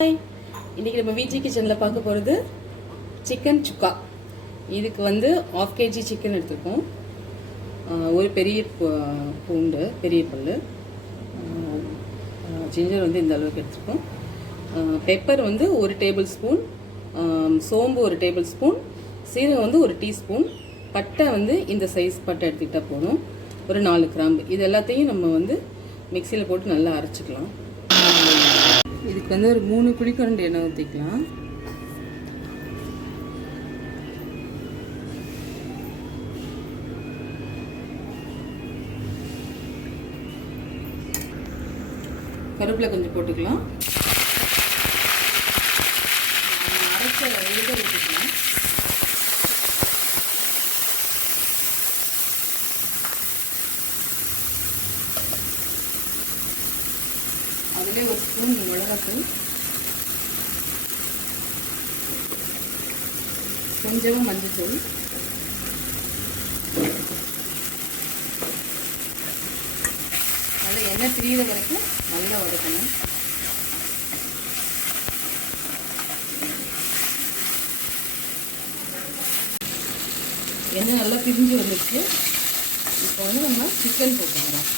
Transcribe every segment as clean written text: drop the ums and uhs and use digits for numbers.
இன்னைக்கு நம்ம விஜி கிச்சனில் பார்க்க போகிறது சிக்கன் சுக்கா. இதுக்கு வந்து 1/2 kg சிக்கன் எடுத்துருக்கோம். ஒரு பெரிய பூண்டு, பெரிய பல், ஜிஞ்சர் வந்து இந்த அளவுக்கு எடுத்துருக்கோம். பெப்பர் வந்து 1 டேபிள் ஸ்பூன், சோம்பு 1 டேபிள் ஸ்பூன், சீரகம் வந்து 1 டீஸ்பூன், பட்டை வந்து இந்த சைஸ் பட்டை எடுத்துக்கிட்டால் போதும். ஒரு 4 கிராம்பு. இது எல்லாத்தையும் நம்ம வந்து மிக்சியில் போட்டு நல்லா அரைச்சிக்கலாம். இதுக்கு வந்து ஒரு 3 குழிக்கரண்டி எண்ணெய் ஊற்றிக்கலாம். கருவேப்பிலை கொஞ்சம் போட்டுக்கலாம். அரைச்ச விழுத ஊற்றிக்கலாம். அதிலே ஒரு ஸ்பூன் மிளகாத்தூள், கொஞ்சமாக மஞ்சள், நல்லா எண்ணெய் பிரியிற வரைக்கும் நல்லா வதக்கணும். எண்ணெய் நல்லா பிரிஞ்சு வந்துச்சு. இப்போ வந்து நம்ம சிக்கன் போட்டுக்கலாம்.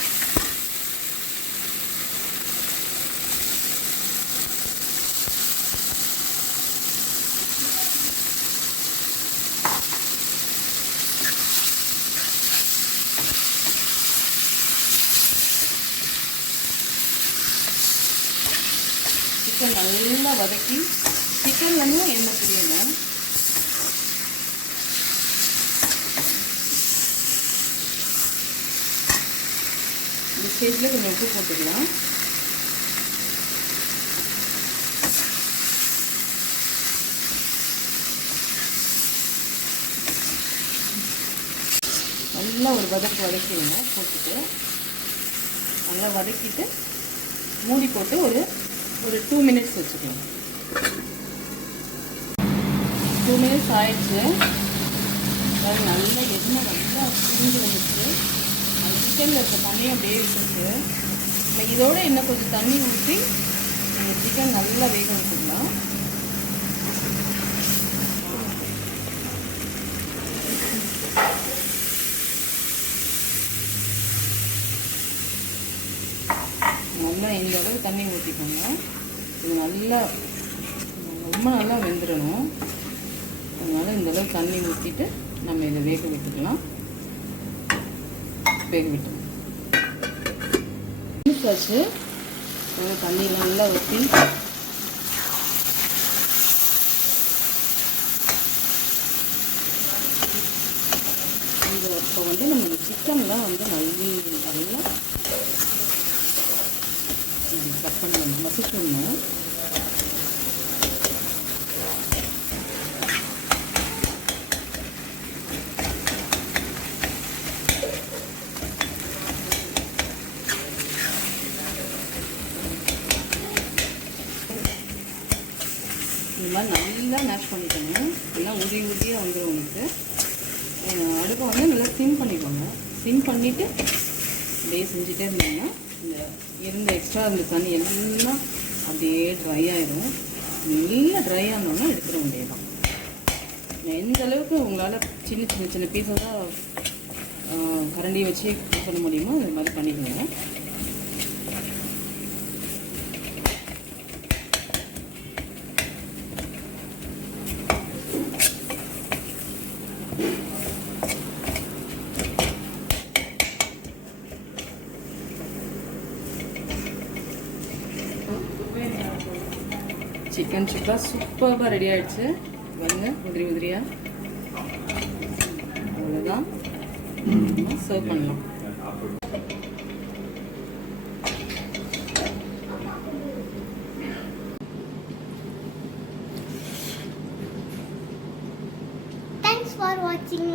சிக்கன் நல்லா வதக்கி சிக்கன்லேயும் எண்ணெய் பிரியணும். இந்த ஸ்டேஜில் கொஞ்சம் உப்பு போட்டுக்கலாம். நல்லா ஒரு வதக்கிடுங்க. போட்டுட்டு நல்லா வதக்கிட்டு மூடி போட்டு ஒரு 2 மினிட்ஸ் வச்சுக்கலாம். 2 மினிட்ஸ் ஆயிடுச்சு. அதாவது நல்ல எண்ணெய் நல்லா பிரிஞ்சு வந்துச்சு. அந்த சிக்கனில் இருக்க தண்ணியை அப்படியே விட்டுட்டு இதோட இன்னும் கொஞ்சம் தண்ணி ஊற்றி சிக்கன் நல்லா வேக வச்சுக்கலாம். நல்லா இந்த அளவு தண்ணி ஊற்றிக்கோங்க. இது நல்லா ரொம்ப நல்லா வெந்துடணும். அதனால் இந்த அளவு தண்ணி ஊற்றிட்டு நம்ம இதை வேக விட்டுக்கலாம். வேக விட்டு வச்சு தண்ணி நல்லா ஊற்றி இப்போ வந்து நம்ம சிக்கன்லாம் வந்து நல்லா கட் பண்ணணும், மசிக்கணும். இந்த மாதிரி நல்லா மேஷ் பண்ணிக்கணும். நல்லா உதியாக வந்துடும் உங்களுக்கு. அடுப்பை வந்து நல்லா சிம் பண்ணிக்கோங்க. சிம் பண்ணிவிட்டு அப்படியே செஞ்சுட்டே இருந்தீங்கன்னா இந்த இருந்த எக்ஸ்ட்ரா இந்த தண்ணி எல்லாம் அப்படியே ட்ரை ஆகிடும். நல்லா ட்ரை ஆனோன்னா எடுத்துட வேண்டியதான். எந்த அளவுக்கு உங்களால் சின்ன பீஸாக கரண்டியை வச்சு பண்ண முடியுமோ அது மாதிரி பண்ணிக்கோங்க. சிக்கன் சுக்கா சூப்பராக ரெடி ஆகிடுச்சு. பாருங்க, உதிரியாக. அவ்வளோதான், சர்வ் பண்ணலாம். Thanks for watching.